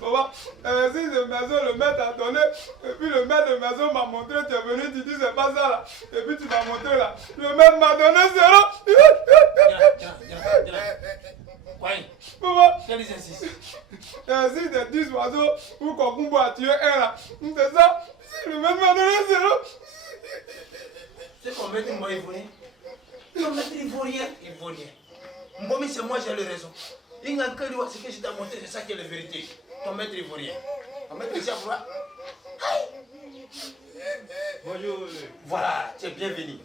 Papa, si de maison, le maître a donné, et puis le maître de maison m'a montré, tu es venu, tu dis c'est pas ça là, et puis tu m'as montré là. Le maître m'a donné 0. Ouais. Papa, Quel exercice? si de 10 oiseaux, ou Kokumbo a tué un là, c'est ça. Le maître m'a donné 0. C'est qu'on met moi ivoirien. Ton maître ivoirien. Bon, mais c'est moi, j'ai le raison. Il n'y a que lui, ce que je t'ai montré, c'est ça qui est la vérité. Ton maître ivoirien. Ton maître ici, voilà. Bonjour. Voilà, tu es bienvenu.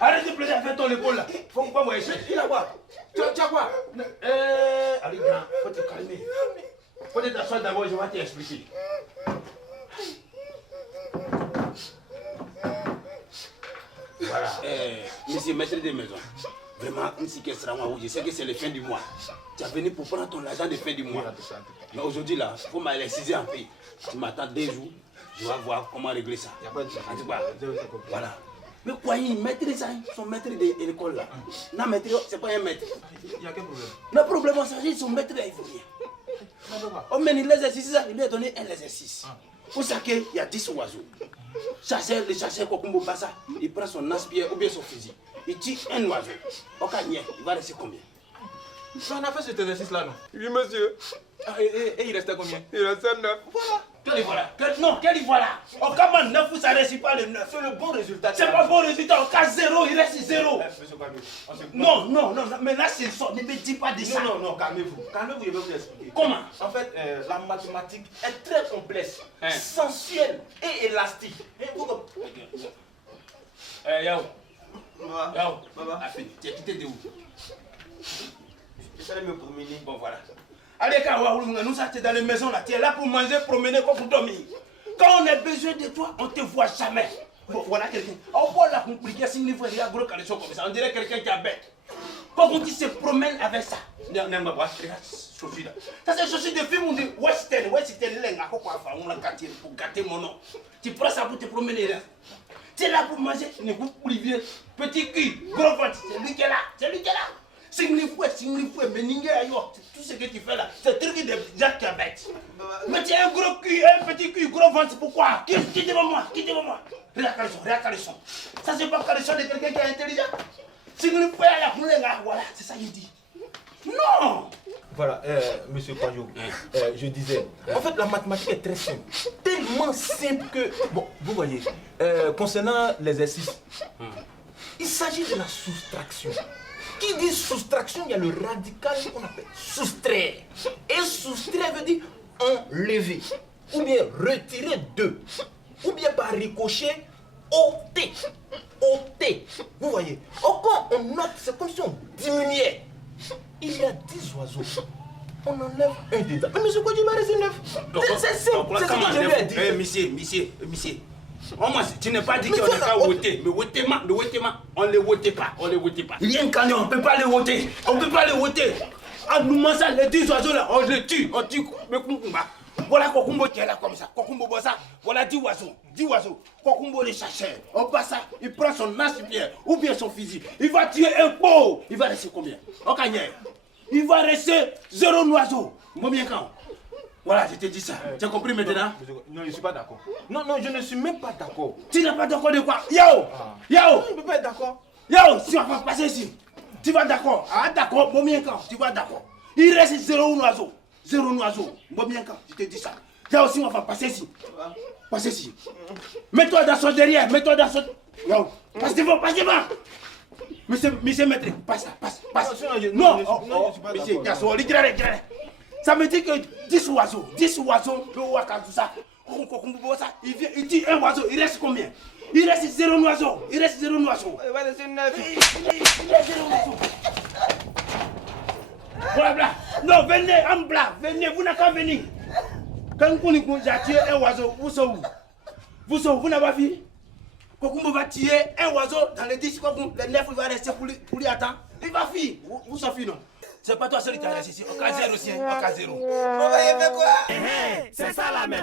Arrête de plaider avec ton épaule là. Faut pas moi échec. Il a quoi? Tu as quoi? Allez, grand, faut te calmer. Faut t'asseoir d'abord, je vais t'expliquer. Voilà. Monsieur maître de maison, vraiment, je sais que c'est la fin du mois. Tu es venu pour prendre ton argent de fin du mois. Mais aujourd'hui, là, il faut m'alerciser un peu. Tu m'attends 2 jours, je vais voir comment régler ça. En tout cas, voilà. Mais quoi, maître de ça, son maître de l'école là. Non, maître, c'est pas un maître. Il y a quel problème? Le problème, c'est son maître ivoirien. Oh, mais l'exercice, il lui a donné un exercice. Pour ça qu'il y a 10 oiseaux. Le chasseur Kokumbo Bassa, il prend son aspire ou bien son fusil. Il tire un oiseau. Au Kanye, il va rester combien? On a fait cet exercice-là, non? Oui, monsieur. Et il restait combien? Il restait 9. Voilà. Quel voilà? Au cas où 9, ça ne réussit pas le 9. C'est le bon résultat. C'est pas le bon résultat. Au cas 0, il reste 0. Non, mais là, c'est ça. Ne me dis pas de ça. Non, calmez-vous. Calmez-vous, je vais vous expliquer. Comment? En fait, la mathématique est très complexe, sensuelle et élastique. Yao. Baba. Tu es quitté de où? Je suis allé me promener. Bon, voilà. Allez, nous sommes dans les maisons là. Tu es là pour manger, promener, comme pour dormir. Quand on a besoin de toi, on ne te voit jamais. Bon, voilà quelqu'un. On voit la compliquée, si il faut y avoir gros caleçon comme ça. On dirait quelqu'un qui a bête. Quand on dit se promène avec ça. Regarde, chaussure là. Ça, c'est chaussure de film, on dit western, pour gâter mon nom. Tu prends ça pour te promener là. Tu es là pour manger, ne goûte plus vieux. Petit cul, gros ventre, c'est lui qui est là. Signifoué, mais tout ce que tu fais là, c'est le truc de Jacques qui est bête. Mais tu as un gros cul, un petit cul, gros ventre, pourquoi? Quitte devant moi. Regarde caleçon. Ça, c'est pas caleçon de quelqu'un qui est intelligent. Signifoué à la poule, voilà, c'est ça qu'il dit. Non! Voilà, monsieur Kwanjo, je disais, en fait la mathématique est très simple, tellement simple que, bon, vous voyez, concernant l'exercice, il s'agit de la soustraction. Qui dit soustraction, il y a le radical qu'on appelle soustraire. Et soustraire veut dire enlever, ou bien retirer de, ou bien par ricochet, ôter. Vous voyez, quand on note, c'est comme si on diminuait. Il y a 10 oiseaux. On enlève un dedans. Mais monsieur Kwadjo, il va rester 9. C'est simple. C'est ce que je lui ai dit. Monsieur. Tu n'as pas dit qu'on n'a qu'à voter. Mais on ne le vote pas. Il y a un camion, on ne peut pas le voter. En nous mangeant les 10 oiseaux là, on les tue. On tue. Voilà Kokumbo qui est là comme ça. Kokumbo Bossa. Voilà 10 oiseaux. Kokumbo le chasseur. On passe ça, il prend son aspire ou bien son fusil. Il va tuer un pot. Il va rester combien? Au Kanye. Il va rester 0 oiseau. Combien quand? Voilà, je te dis ça. Tu as compris maintenant? Non, je ne suis pas d'accord. Non, je ne suis même pas d'accord. Tu n'es pas d'accord de quoi? Yo! Non, je ne peux pas être d'accord. Yo, si on va passer ici, tu vas d'accord? Ah, d'accord, combien quand? Tu vas d'accord? Il reste 0 oiseau. Combien quand? Je te dis ça. Là aussi, on va passer ici. Mets-toi dans son derrière, Yo, passe devant. Monsieur maître, passe. Non, monsieur, regarde. Ça me dit que 10 oiseaux, le waka, tout ça. Il vient, il dit un oiseau, il reste combien? Il reste 0 oiseau. Il va rester 9. Il reste 0 oiseau. Voilà. Non, venez, vous n'avez qu'à venir. Quand vous avez tué un oiseau, vous savez où? Vous n'avez pas vu? Kokumbo va tuer un oiseau dans les 10, les 9, il va rester pour lui attendre. Il va fuir. Vous savez non? C'est pas toi seul qui as resté ici. Au cas 0, au cas 0. On va y faire quoi? C'est ça la même.